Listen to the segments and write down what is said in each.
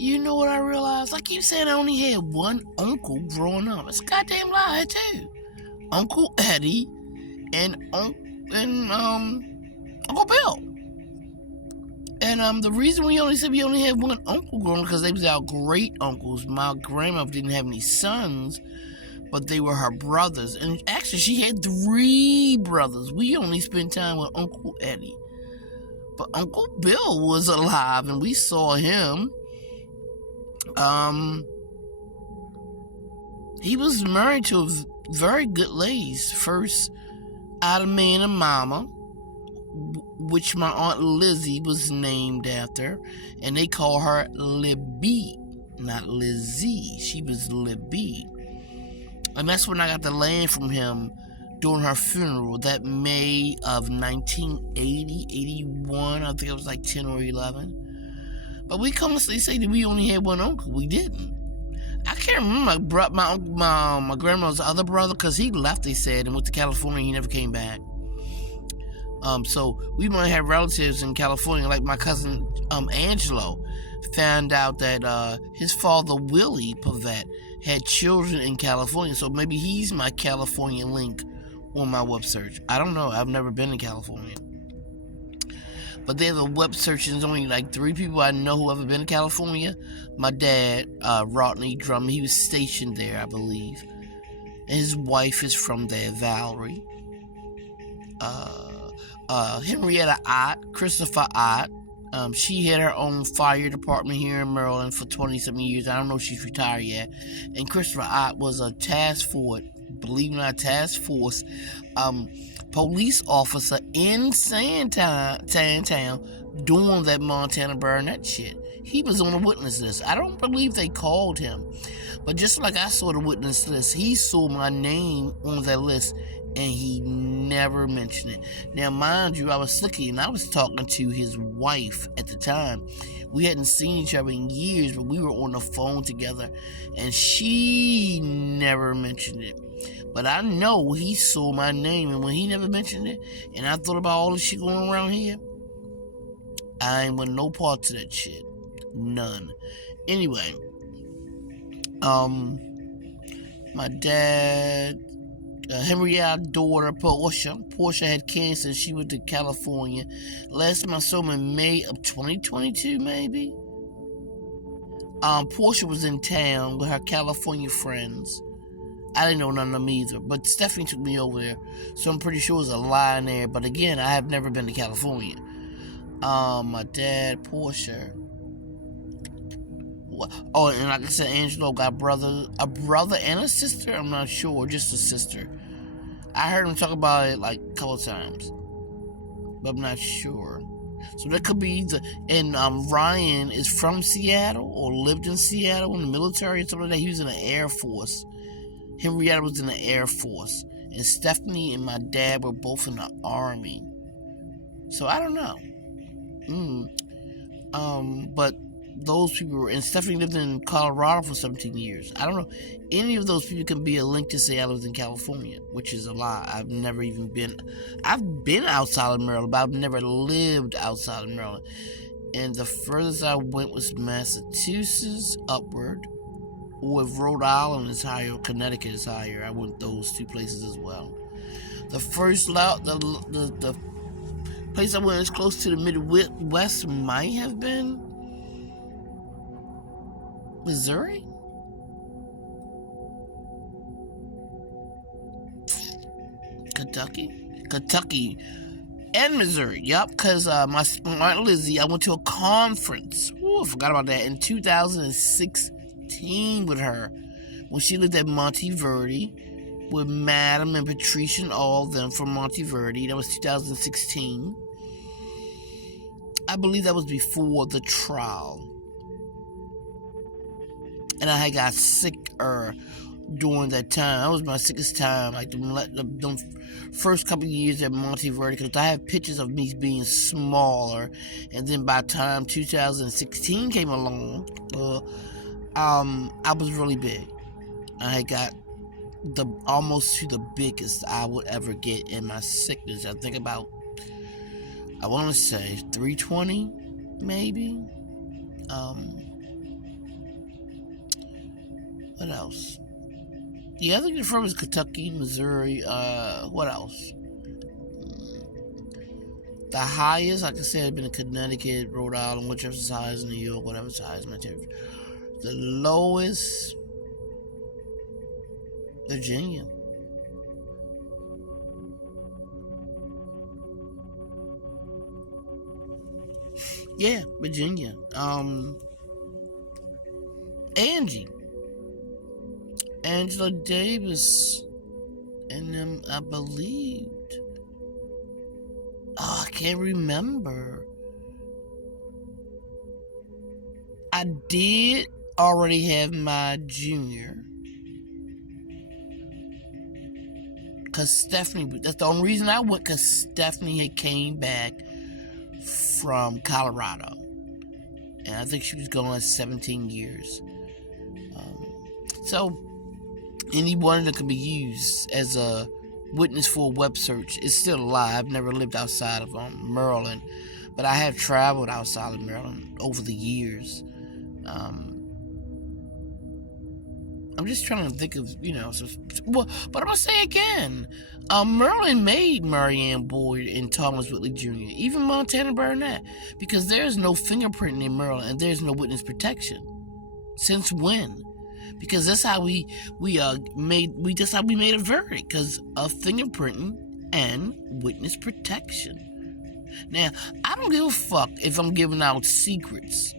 You know what I realized? I keep saying I only had one uncle growing up. It's a goddamn lie, I had two. Uncle Eddie and Uncle Bill. And the reason we only said we only had one uncle growing up because they was our great uncles. My grandmother didn't have any sons, but they were her brothers. And actually, she had 3 brothers. We only spent time with Uncle Eddie. But Uncle Bill was alive, and we saw him. He was married to a very good lady. First, out of man and mama, which my Aunt Lizzie was named after. And they call her Libby, not Lizzie. She was Libby. And that's when I got the land from him during her funeral, that May of 1980, 81. I think it was like 10 or 11. But we constantly say that we only had one uncle. We didn't. I can't remember my grandma's other brother, because he left, they said, and went to California. He never came back. So we might have relatives in California, like my cousin Angelo found out that his father, Willie Pavette, had children in California. So maybe he's my California link on my web search. I don't know. I've never been to California. But there's a web search, and there's only like 3 people I know who ever been to California. My dad, Rodney Drummond, he was stationed there, I believe. And his wife is from there, Valerie. Henrietta Ott, Christopher Ott. She had her own fire department here in Maryland for 20-something years. I don't know if she's retired yet. And Christopher Ott was a task force, believe it or not, task force police officer in Sandtown doing that Montana Barronette shit. He was on the witness list. I don't believe they called him. But just like I saw the witness list, he saw my name on that list, and he never mentioned it. Now, mind you, I was slicky, and I was talking to his wife at the time. We hadn't seen each other in years, but we were on the phone together, and she never mentioned it. But I know he saw my name, and when he never mentioned it, and I thought about all the shit going around here, I ain't want no parts of that shit. None. Anyway, my dad, Henrietta's daughter, Portia had cancer. She went to California. Last time I saw him in May of 2022, maybe. Portia was in town with her California friends. I didn't know none of them either, but Stephanie took me over there, so I'm pretty sure there's a line there. But again, I have never been to California. My dad, Portia. Oh, and like I said, Angelo got a brother and a sister. I'm not sure, just a sister. I heard him talk about it like a couple of times, but I'm not sure. So that could be either. And Ryan is from Seattle or lived in Seattle in the military or something like that. He was in the Air Force. Henrietta was in the Air Force, and Stephanie and my dad were both in the Army. So I don't know. But those people were, and Stephanie lived in Colorado for 17 years. I don't know. Any of those people can be a link to say I lived in California, which is a lie. I've never even been. I've been outside of Maryland, but I've never lived outside of Maryland. And the furthest I went was Massachusetts upward. Or if Rhode Island is higher, or Connecticut is higher, I went those 2 places as well. The first the place I went as close to the Midwest might have been Missouri? Kentucky and Missouri. Yep, because my Aunt Lizzie, I went to a conference. I forgot about that in 2016 with her when she lived at Monteverdi with Madam and Patricia and all of them from Monteverdi. That was 2016. I believe that was before the trial. And I had got sick during that time. That was my sickest time, like the first couple of years at Monteverdi, because I have pictures of me being smaller. And then by the time 2016 came along, I was really big. I had got almost to the biggest I would ever get in my sickness. I think about, I want to say 320, maybe. What else? Yeah, I think the first was Kentucky, Missouri. What else? The highest, like I said, had been in Connecticut, Rhode Island, whichever's the highest, New York, whatever's the highest, my territory. The lowest, Virginia. Yeah, Virginia. Angela Davis, and them, I believed. Oh, I can't remember. I did already have my junior. Because Stephanie, that's the only reason I went, because Stephanie had came back from Colorado. And I think she was going 17 years. So, any one of them can be used as a witness for a web search. It's still alive. I've never lived outside of Maryland, but I have traveled outside of Maryland over the years. I'm just trying to think of, but I'm going to say again, Maryland made Marianne Boyd and Thomas Whitley Jr., even Montana Barronette, because there's no fingerprinting in Maryland and there's no witness protection. Since when? Because that's how we made a verdict, because of fingerprinting and witness protection. Now, I don't give a fuck if I'm giving out secrets.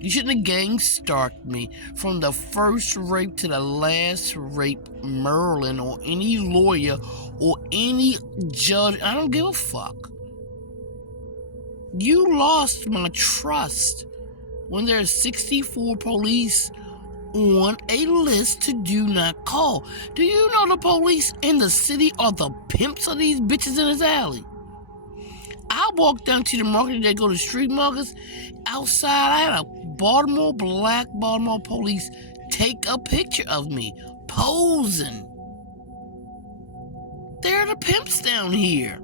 You shouldn't have gang-stalked me from the first rape to the last rape, Merlin, or any lawyer, or any judge. I don't give a fuck. You lost my trust when there are 64 police on a list to do not call. Do you know the police in the city are the pimps of these bitches in this alley? I walked down to the market, they go to street markets. Outside, I had a black Baltimore police take a picture of me, posing. They're the pimps down here.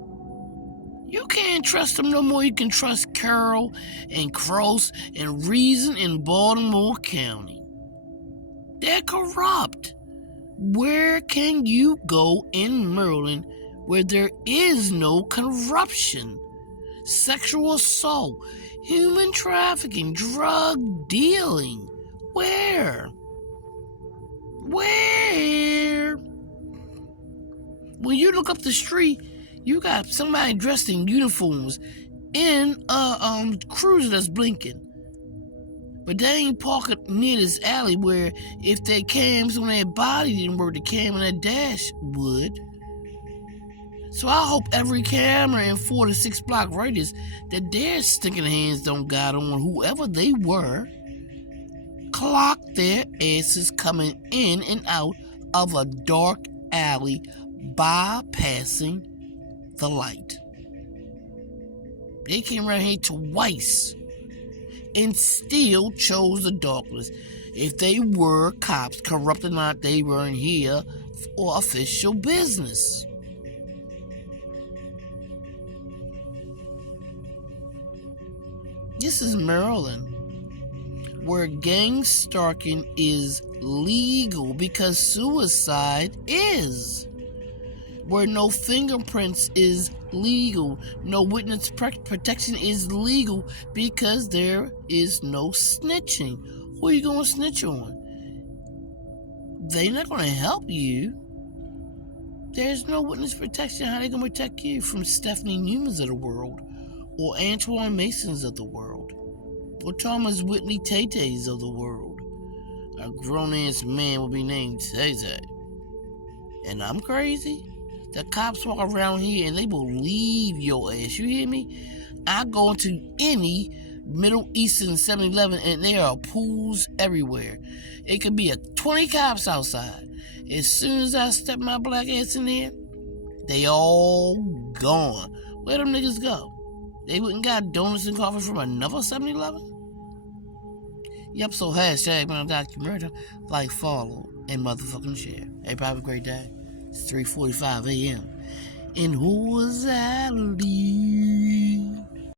You can't trust them no more. You can trust Carroll and Cross and Reason in Baltimore County. They're corrupt. Where can you go in Maryland where there is no corruption? Sexual assault, human trafficking, drug dealing. Where? When you look up the street, you got somebody dressed in uniforms in a cruiser that's blinking. But they ain't parking near this alley where if their cams on their body didn't work, the cam on their dash would. So I hope every camera in 4 to 6 block radius that their stinking hands don't got on whoever they were, clock their asses coming in and out of a dark alley, bypassing the light. They came around here twice and still chose the darkness. If they were cops, corrupt or not, they weren't here for official business. This is Maryland, where gang stalking is legal because suicide is. Where no fingerprints is legal, no witness protection is legal because there is no snitching. Who are you going to snitch on? They're not going to help you. There's no witness protection. How are they going to protect you from Stephanie Newmans of the world? Or Antoine Masons of the world, or Thomas Whitley Tay-Tays of the world? A grown-ass man will be named Tay-Tay. And I'm crazy? The cops walk around here and they will leave your ass, you hear me? I go into any Middle Eastern 7-Eleven and there are pools everywhere. It could be 20 cops outside. As soon as I step my black ass in there, they all gone. Where them niggas go? They wouldn't got donuts and coffee from another 7-Eleven? Yep, so hashtag my documentary, like, follow, and motherfucking share. Everybody have a great day. It's 3:45 a.m. in Whose Alley.